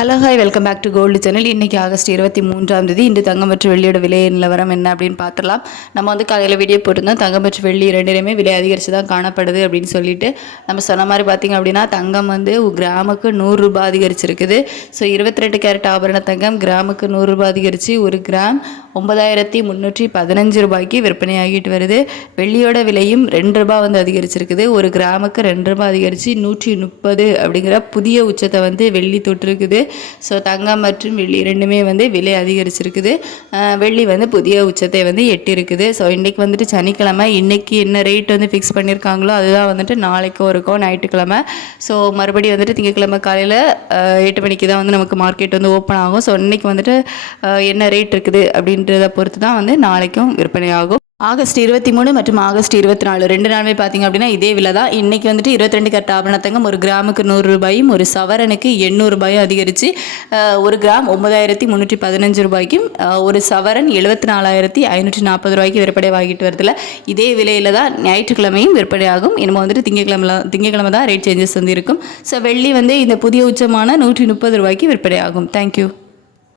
Hello hi welcome back to gold channel. இன்றைக்கி August 23 இன்று தங்கம் மற்றும் வெள்ளியோட விலை நிலவரம் என்ன அப்படின்னு பார்த்துடலாம். நம்ம வந்து காலையில் வீடியோ போட்டிருந்தோம், தங்கம் மற்றும் வெள்ளி ரெண்டுலேயுமே விலை அதிகரித்து தான் காணப்படுது அப்படின்னு சொல்லிட்டு. நம்ம சொன்ன மாதிரி பார்த்திங்க அப்படின்னா தங்கம் வந்து கிராமுக்கு 100 ரூபாய் அதிகரிச்சிருக்குது. ஸோ 22 கேரட் ஆபரண தங்கம் கிராமுக்கு 100 ரூபாய் அதிகரித்து ஒரு கிராம் 9315 ரூபாய்க்கு விற்பனையாகிட்டு வருது. வெள்ளியோட விலையும் 2 ரூபாய் வந்து அதிகரிச்சிருக்குது. ஒரு கிராமுக்கு 2 ரூபாய் அதிகரித்து 130 அப்படிங்கிற புதிய உச்சத்தை வந்து வெள்ளி தொட்டிருக்குது. ஸோ தங்கம் மற்றும் வெள்ளி ரெண்டுமே வந்து விலை அதிகரிச்சிருக்குது. வெள்ளி வந்து புதிய உச்சத்தை வந்து எட்டிருக்குது. ஸோ இன்றைக்கி வந்துட்டு சனிக்கிழமை, இன்றைக்கி என்ன ரேட் வந்து ஃபிக்ஸ் பண்ணியிருக்காங்களோ அதுதான் வந்துட்டு நாளைக்கும் இருக்கும் ஞாயிற்றுக்கிழமை. ஸோ மறுபடியும் வந்துட்டு திங்கட்கிழமை காலையில் 8 மணிக்கு தான் வந்து நமக்கு மார்க்கெட் வந்து ஓப்பன் ஆகும். ஸோ இன்றைக்கி வந்துட்டு என்ன ரேட் இருக்குது அப்படின்றத பொறுத்து தான் வந்து நாளைக்கும் விற்பனை ஆகும். ஆகஸ்ட் 23 மற்றும் ஆகஸ்ட் 24 ரெண்டு நாளுமே பார்த்திங்க அப்படின்னா இதே விலை தான். இன்றைக்கி வந்துட்டு 22 கேரட் ஆபரண தங்கம் ஒரு கிராமுக்கு 100 ரூபாயும் ஒரு சவரனுக்கு 800 ரூபாயும் அதிகரித்து ஒரு கிராம் 9315 ரூபாய்க்கும் ஒரு சவரன் 74,540 ரூபாய்க்கு விற்பனை ஆகிட்டு வருதுல. இதே விலையில் தான் ஞாயிற்றுக்கிழமையும் விற்பனையாகும். இனிமேல் வந்துட்டு திங்கக்கிழமை தான் ரேட் சேஞ்சஸ் வந்து இருக்கும். ஸோ வெள்ளி வந்து இந்த புதிய உச்சமான 130 ரூபாய்க்கு விற்பனையாகும். தேங்க்யூ.